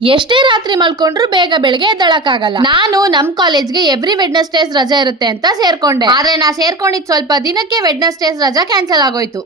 ಎಷ್ಟೇ ರಾತ್ರಿ ಮಲ್ಕೊಂಡ್ರು ಬೇಗ ಬೆಳಗ್ಗೆ ಎದ್ದಳಕ್ಕಾಗಲ್ಲ. ನಾನು ನಮ್ ಕಾಲೇಜ್ಗೆ ಎವ್ರಿ ವೆಡ್ನೆಸ್ಡೇಸ್ ರಜಾ ಇರುತ್ತೆ ಅಂತ ಸೇರ್ಕೊಂಡೆ. ಆದ್ರೆ ನಾ ಸೇರ್ಕೊಂಡಿದ್ ಸ್ವಲ್ಪ ದಿನಕ್ಕೆ ವೆಡ್ನೆಸ್ಡೇಸ್ ರಜಾ ಕ್ಯಾನ್ಸಲ್ ಆಗೋಯ್ತು.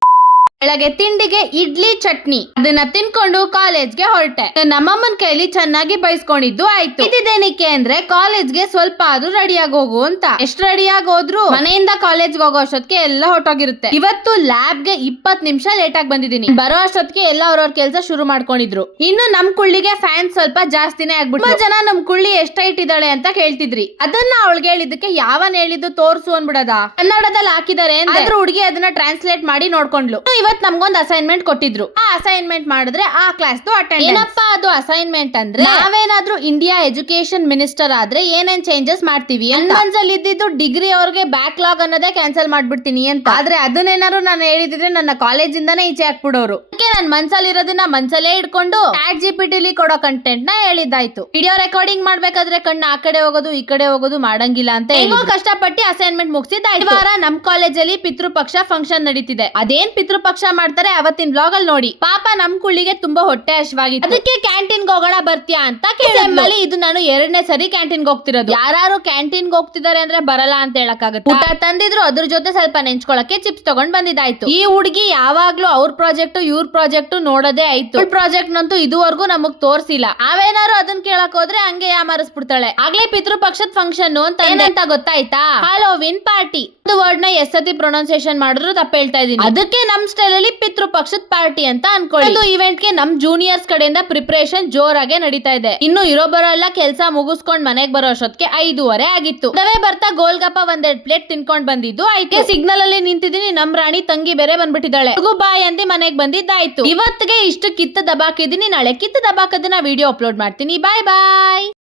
ಬೆಳಗ್ಗೆ ತಿಂಡಿಗೆ ಇಡ್ಲಿ ಚಟ್ನಿ ಅದನ್ನ ತಿನ್ಕೊಂಡು ಕಾಲೇಜ್ಗೆ ಹೊರಟೆ. ನಮ್ಮಮ್ಮನ ಕೈಲಿ ಚೆನ್ನಾಗಿ ಬೈಸ್ಕೊಂಡಿದ್ದು ಆಯ್ತು. ಇದೇನಕ್ಕೆ ಅಂದ್ರೆ ಕಾಲೇಜ್ಗೆ ಸ್ವಲ್ಪ ಆದ್ರೂ ರೆಡಿಯಾಗಿ ಹೋಗು ಅಂತ. ಎಷ್ಟು ರೆಡಿಯಾಗಿ ಹೋದ್ರು ಮನೆಯಿಂದ ಕಾಲೇಜ್ಗೆ ಹೋಗೋ ಅಷ್ಟೊತ್ತಿಗೆ ಎಲ್ಲ ಹೊಟ್ಟೋಗಿರುತ್ತೆ. ಇವತ್ತು ಲ್ಯಾಬ್ಗೆ 20 ನಿಮಿಷ ಲೇಟ್ ಆಗಿ ಬಂದಿದ್ದೀನಿ. ಬರೋ ಅಷ್ಟೊತ್ತಿಗೆ ಎಲ್ಲ ಅವ್ರವ್ರ ಕೆಲಸ ಶುರು ಮಾಡ್ಕೊಂಡಿದ್ರು. ಇನ್ನು ನಮ್ ಕುಳ್ಳಿಗೆ ಫ್ಯಾನ್ ಸ್ವಲ್ಪ ಜಾಸ್ತಿನೇ ಆಗ್ಬಿಟ್ಟು ಜನ ನಮ್ ಕುಳ್ಳಿ ಎಷ್ಟ ಇಟ್ಟಿದ್ದಾಳೆ ಅಂತ ಕೇಳ್ತಿದ್ರಿ. ಅದನ್ನ ಅವಳಿಗೆ ಹೇಳಿದಕ್ಕೆ ಯಾವನ್ ಹೇಳಿದ್ದು ತೋರ್ಸು ಅನ್ಬಿಡದ. ಕನ್ನಡದಲ್ಲಿ ಹಾಕಿದಾರೆ ಅಂದ್ರೆ ಹುಡುಗಿ ಅದನ್ನ ಟ್ರಾನ್ಸ್ಲೇಟ್ ಮಾಡಿ ನೋಡ್ಕೊಂಡ್ಲು. ಇವತ್ತು ನಮ್ಗೊಂದು ಅಸೈನ್ಮೆಂಟ್ ಕೊಟ್ಟಿದ್ರು. ಆ ಅಸೈನ್ಮೆಂಟ್ ಮಾಡಿದ್ರೆ ಆ ಕ್ಲಾಸ್ ಅಟೆಂಡೆನ್ಸ್. ಏನಪ್ಪಾ ಅದು ಅಸೈನ್ಮೆಂಟ್ ಅಂದ್ರೆ ನಾವೇನಾದ್ರೂ ಇಂಡಿಯಾ ಎಜುಕೇಶನ್ ಮಿನಿಸ್ಟರ್ ಆದ್ರೆ ಏನೇನ್ ಚೇಂಜಸ್ ಮಾಡ್ತೀವಿ. ಮನ್ಸಲ್ಲಿ ಇದ್ದಿದ್ದು ಡಿಗ್ರಿ ಅವ್ರಿಗೆ ಬ್ಯಾಕ್ಲಾಗ್ ಅನ್ನೋದೇ ಕ್ಯಾನ್ಸಲ್ ಮಾಡ್ಬಿಡ್ತೀನಿ ಅಂತ. ಆದ್ರೆ ಅದನ್ನೇನಾದ್ರು ನಾನು ಹೇಳಿದ್ರೆ ನನ್ನ ಕಾಲೇಜ್ ಇಂದಾನೇ ಈಚೆ ಹಾಕ್ಬಿಡೋರು. ಅದಕ್ಕೆ ನನ್ ಮನ್ಸಲ್ಲಿ ಇರೋದನ್ನ ಮನ್ಸಲ್ಲೇ ಇಟ್ಕೊಂಡು ಚಾಟ್ ಜಿಪಿಟಿಲಿ ಕೊಡೋ ಕಂಟೆಂಟ್ ನ ಹೇಳಿದ್ದಾಯ್ತು. ವಿಡಿಯೋ ರೆಕಾರ್ಡಿಂಗ್ ಮಾಡ್ಬೇಕಾದ್ರೆ ಕಣ್ಣು ಆ ಕಡೆ ಹೋಗೋದು ಈ ಕಡೆ ಹೋಗೋದು ಮಾಡಂಗಿಲ್ಲ ಅಂತ ಹೇಗೋ ಕಷ್ಟಪಟ್ಟು ಅಸೈನ್ಮೆಂಟ್ ಮುಗಿಸಿದ್ದಾಯ್ತು. ವಾರ ನಮ್ ಕಾಲೇಜಲ್ಲಿ ಪಿತೃಪಕ್ಷ ಫಂಕ್ಷನ್ ನಡೀತಿದೆ. ಅದೇನ್ ಪಿತೃಪಕ್ಷ ಮಾಡ್ತಾರೆ ಅವತ್ತಿನ ಬ್ಲಾಗ್ ಅಲ್ಲಿ ನೋಡಿ. ಪಾಪ ನಮ್ ಕುಳ್ಳಿಗೆ ತುಂಬಾ ಹೊಟ್ಟೆ ಹಶ್ವಾಗಿತ್ತು. ಅದಕ್ಕೆ ಕ್ಯಾಂಟೀನ್ ಹೋಗೋಣ ಬರ್ತೀಯಾ ಅಂತ ಕೇಳಿದ್ಮೇಲೆ ಇದು ನಾನು 2ನೇ ಸರಿ ಕ್ಯಾಂಟೀನ್ ಹೋಗ್ತಿರೋದು. ಯಾರು ಕ್ಯಾಂಟೀನ್ ಹೋಗ್ತಿದ್ದಾರೆ ಅಂದ್ರೆ ಬರಲ್ಲ ಅಂತ ಹೇಳಕ್ಕಾಗುತ್ತೆ. ಊಟ ತಂದಿದ್ರು ಅದ್ರ ಜೊತೆ ಸ್ವಲ್ಪ ನೆಂಚ್ಕೊಳಕ್ಕೆ ಚಿಪ್ಸ್ ತಗೊಂಡ್ ಬಂದಿದ್ದಾಯ್ತು. ಈ ಹುಡುಗಿ ಯಾವಾಗ್ಲೂ ಅವ್ರ ಪ್ರಾಜೆಕ್ಟ್ ಇವ್ರ ಪ್ರಾಜೆಕ್ಟ್ ನೋಡೋದೇ ಆಯ್ತು. ಪ್ರಾಜೆಕ್ಟ್ ನಂತೂ ಇದುವರೆಗೂ ನಮಗ್ ತೋರ್ಸಿಲ್ಲ. ನಾವೇನಾರು ಅದನ್ನ ಕೇಳಕ್ ಹೋದ್ರೆ ಹಂಗೆ ಯಾಮಾರಿಸ್ಬಿಡ್ತಾಳೆ. ಆಗ್ಲೇ ಪಿತೃಪಕ್ಷದ ಫಂಕ್ಷನ್ ಅಂತ ಏನಂತ ಗೊತ್ತಾಯ್ತಾ? Halloween party. ಒಂದು ವರ್ಡ್ ನ ಎಸ್ ಸತಿ ಪ್ರೊನೌನ್ಸಿಯೇಷನ್ ಮಾಡಿದ್ರು ತಪ್ಪ ಹೇಳ್ತಾ ಇದೀನಿ. ಅದಕ್ಕೆ ನಮ್ ಸ್ಟೈಲ್ ಅಲ್ಲಿ ಪಿತೃಪಕ್ಷದ ಪಾರ್ಟಿ ಅಂತ ಅನ್ಕೊಳ್ಳಿ. ಒಂದು ಇವೆಂಟ್ ಗೆ ನಮ್ ಜೂನಿಯರ್ಸ್ ಕಡೆಯಿಂದ ಪ್ರಿಪರೇಷನ್ ಜೋರಾಗೆ ನಡೀತಾ ಇದೆ. ಇನ್ನು ಇರೋ ಬರೋ ಎಲ್ಲ ಕೆಲಸ ಮುಗಿಸ್ಕೊಂಡ್ ಮನೆಗ್ ಬರೋ ಅಷ್ಟೊತ್ತಿಗೆ 5:30 ಆಗಿತ್ತು. ದವೇ ಬರ್ತಾ ಗೋಲ್ಗಪ್ಪ 1-2 ಪ್ಲೇಟ್ ತಿನ್ಕೊಂಡ್ ಬಂದಿದ್ದು ಆಯ್ತು. ಸಿಗ್ನಲ್ ಅಲ್ಲಿ ನಿಂತಿದ್ದೀನಿ. ನಮ್ ರಾಣಿ ತಂಗಿ ಬೇರೆ ಬಂದ್ಬಿಟ್ಟಿದ್ದಾಳೆ. ಬಾಯ್ ಅಂದಿ ಮನೆಗ್ ಬಂದಿದ್ದಾಯ್ತು. ಇವತ್ತಿಗೆ ಇಷ್ಟು ಕಿತ್ತ ದಬಾಕಿದೀನಿ. ನಾಳೆ ಕಿತ್ತ ದಬಾಕದನ್ನ ವಿಡಿಯೋ ಅಪ್ಲೋಡ್ ಮಾಡ್ತೀನಿ. ಬಾಯ್ ಬಾಯ್.